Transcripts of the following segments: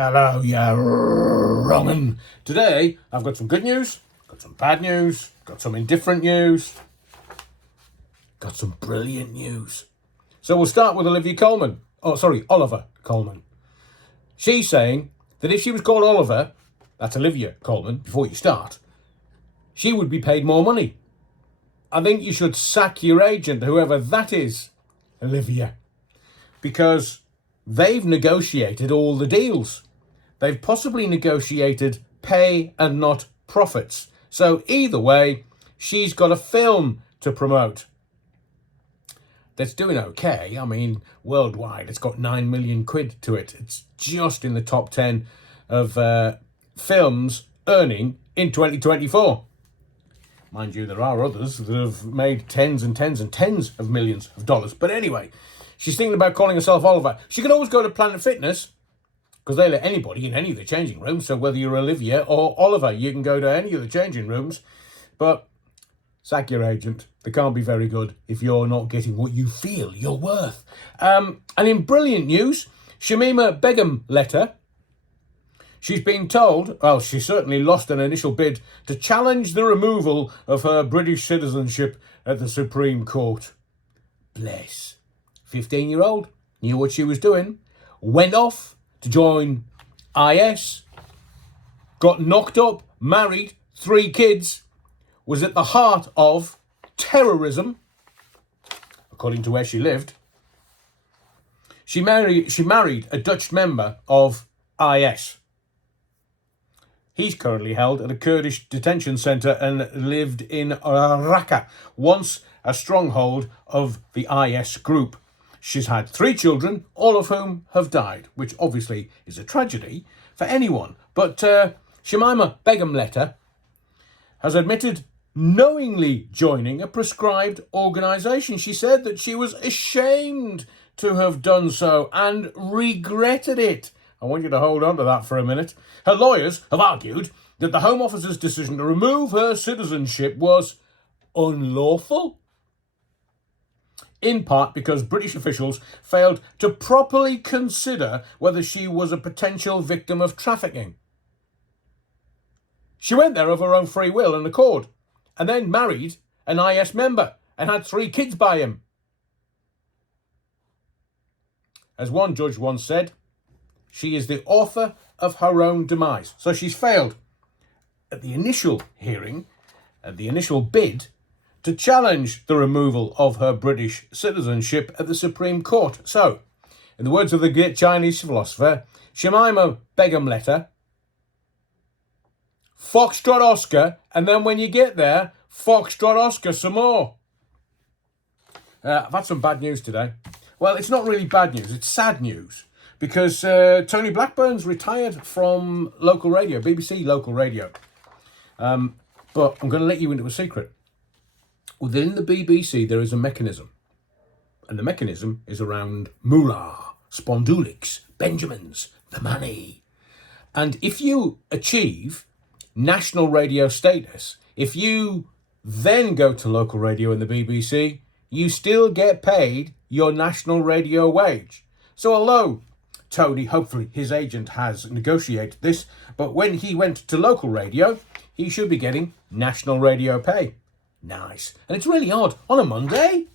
Hello, you Roman. Today, I've got some good news, got some bad news, got some indifferent news, got some brilliant news. So we'll start with Oliver Coleman. She's saying that if she was called Oliver, that's Olivia Coleman, before you start, she would be paid more money. I think you should sack your agent, whoever that is, Olivia, because they've negotiated all the deals. They've possibly negotiated pay and not profits. So either way, she's got a film to promote that's doing okay. I mean, worldwide, it's got 9 million quid to it. It's just in the top 10 of films earning in 2024. Mind you, there are others that have made tens and tens and tens of millions of dollars. But anyway, she's thinking about calling herself Oliver. She could always go to Planet Fitness, because they let anybody in any of the changing rooms. So whether you're Olivia or Oliver, you can go to any of the changing rooms. But sack your agent. They can't be very good if you're not getting what you feel you're worth. And in brilliant news, Shemima Begum letter. She's been told, well, she certainly lost an initial bid to challenge the removal of her British citizenship at the Supreme Court. Bless. 15-year-old, knew what she was doing, went off to join IS, got knocked up, married, 3 kids, was at the heart of terrorism, according to where she lived. She married a Dutch member of IS. He's currently held at a Kurdish detention centre and lived in Raqqa, once a stronghold of the IS group. She's had 3 children, all of whom have died, which obviously is a tragedy for anyone. But Shemima Begum letter has admitted knowingly joining a proscribed organisation. She said that she was ashamed to have done so and regretted it. I want you to hold on to that for a minute. Her lawyers have argued that the Home Office's decision to remove her citizenship was unlawful, in part because British officials failed to properly consider whether she was a potential victim of trafficking. She went there of her own free will and accord, and then married an IS member and had 3 kids by him. As one judge once said, she is the author of her own demise. So she's failed at the initial hearing, at the initial bid, to challenge the removal of her British citizenship at the Supreme Court. So, in the words of the great Chinese philosopher, Shemima Begum letter, Foxtrot Oscar, and then when you get there, Foxtrot Oscar some more. I've had some bad news today. Well, it's not really bad news, it's sad news. Because Tony Blackburn's retired from local radio, BBC local radio. But I'm going to let you into a secret. Within the BBC, there is a mechanism. And the mechanism is around moolah, spondulics, Benjamins, the money. And if you achieve national radio status, if you then go to local radio in the BBC, you still get paid your national radio wage. So although Tory, hopefully his agent has negotiated this, but when he went to local radio, he should be getting national radio pay. Nice. And it's really odd. On a Monday,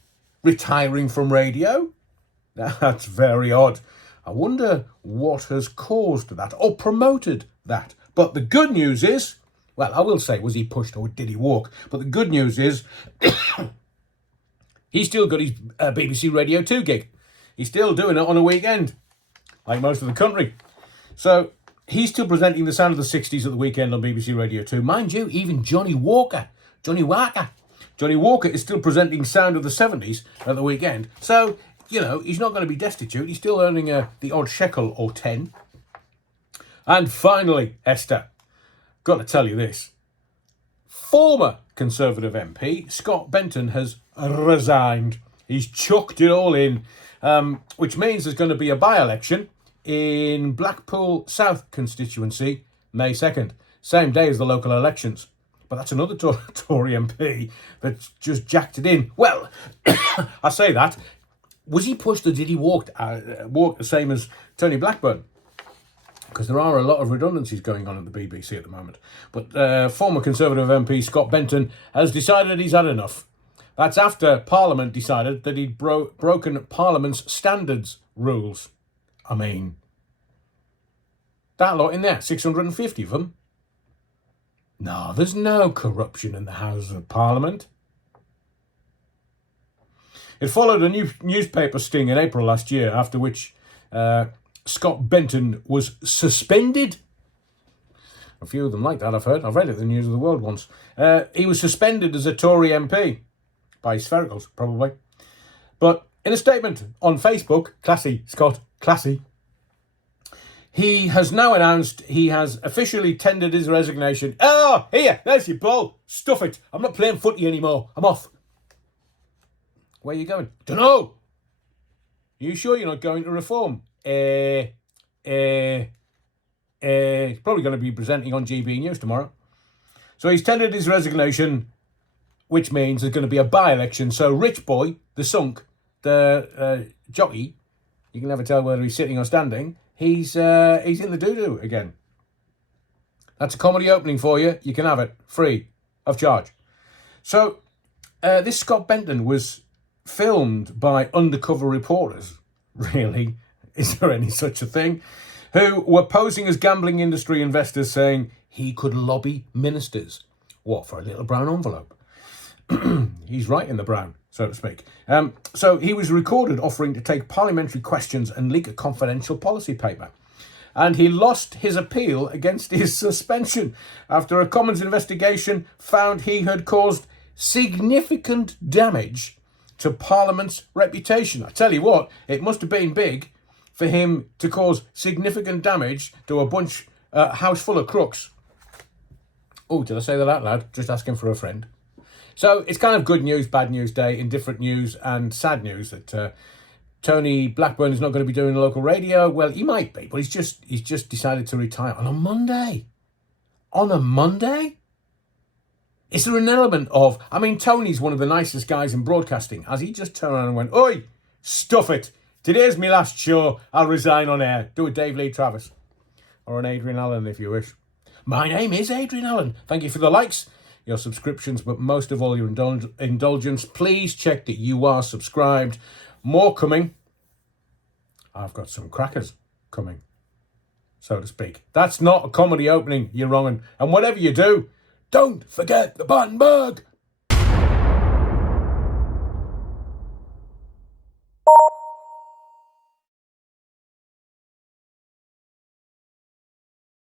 retiring from radio? That's very odd. I wonder what has caused that or promoted that. But the good news is, well, I will say, was he pushed or did he walk? But the good news is, he's still got his BBC Radio 2 gig. He's still doing it on a weekend, like most of the country. So he's still presenting the sound of the 60s at the weekend on BBC Radio 2. Mind you, even Johnny Walker is still presenting sound of the 70s at the weekend. So, you know, he's not going to be destitute. He's still earning the odd shekel or 10. And finally, Esther, got to tell you this. Former Conservative MP Scott Benton has resigned. He's chucked it all in, which means there's going to be a by-election in Blackpool South constituency May 2nd, same day as the local elections. But that's another Tory MP that's just jacked it in. Well, I say that. Was he pushed or did he walk the same as Tony Blackburn? because there are a lot of redundancies going on at the BBC at the moment. But former Conservative MP Scott Benton has decided he's had enough. That's after Parliament decided that he'd broken Parliament's standards rules. I mean, that lot in there, 650 of them. No, there's no corruption in the Houses of Parliament. It followed a new newspaper sting in April last year, after which Scott Benton was suspended. A few of them like that, I've heard. I've read it in the News of the World once. He was suspended as a Tory MP. By sphericals, probably. But in a statement on Facebook, classy, Scott, classy, he has now announced he has officially tendered his resignation. Oh, here, there's your ball. Stuff it. I'm not playing footy anymore. I'm off. Where are you going? Dunno. Are you sure you're not going to Reform? He's probably going to be presenting on GB News tomorrow. So he's tendered his resignation, which means there's going to be a by-election. So Rich Boy, the sunk, the jockey, you can never tell whether he's sitting or standing, he's in the doo-doo again. That's a comedy opening for you. You can have it, free, of charge. So this Scott Benton was filmed by undercover reporters, really, is there any such a thing, who were posing as gambling industry investors saying he could lobby ministers. What, for a little brown envelope? He's right in the brown, so to speak. So he was recorded offering to take parliamentary questions and leak a confidential policy paper. And he lost his appeal against his suspension after a Commons investigation found he had caused significant damage to Parliament's reputation. I tell you what, it must have been big for him to cause significant damage to a house full of crooks. Oh, did I say that out loud? Just asking for a friend. So it's kind of good news, bad news day, indifferent news and sad news that Tony Blackburn is not going to be doing local radio. Well, he might be, but he's just decided to retire on a Monday. On a Monday? Is there an element of, I mean, Tony's one of the nicest guys in broadcasting. Has he just turned around and went, oi, stuff it. Today's my last show. I'll resign on air. Do a Dave Lee Travis. Or an Adrian Allen, if you wish. My name is Adrian Allen. Thank you for the likes, your subscriptions, but most of all your indulgence. Please check that you are subscribed. More coming. I've got some crackers coming, so to speak. That's not a comedy opening, you're wrong. And whatever you do, don't forget the Battenberg.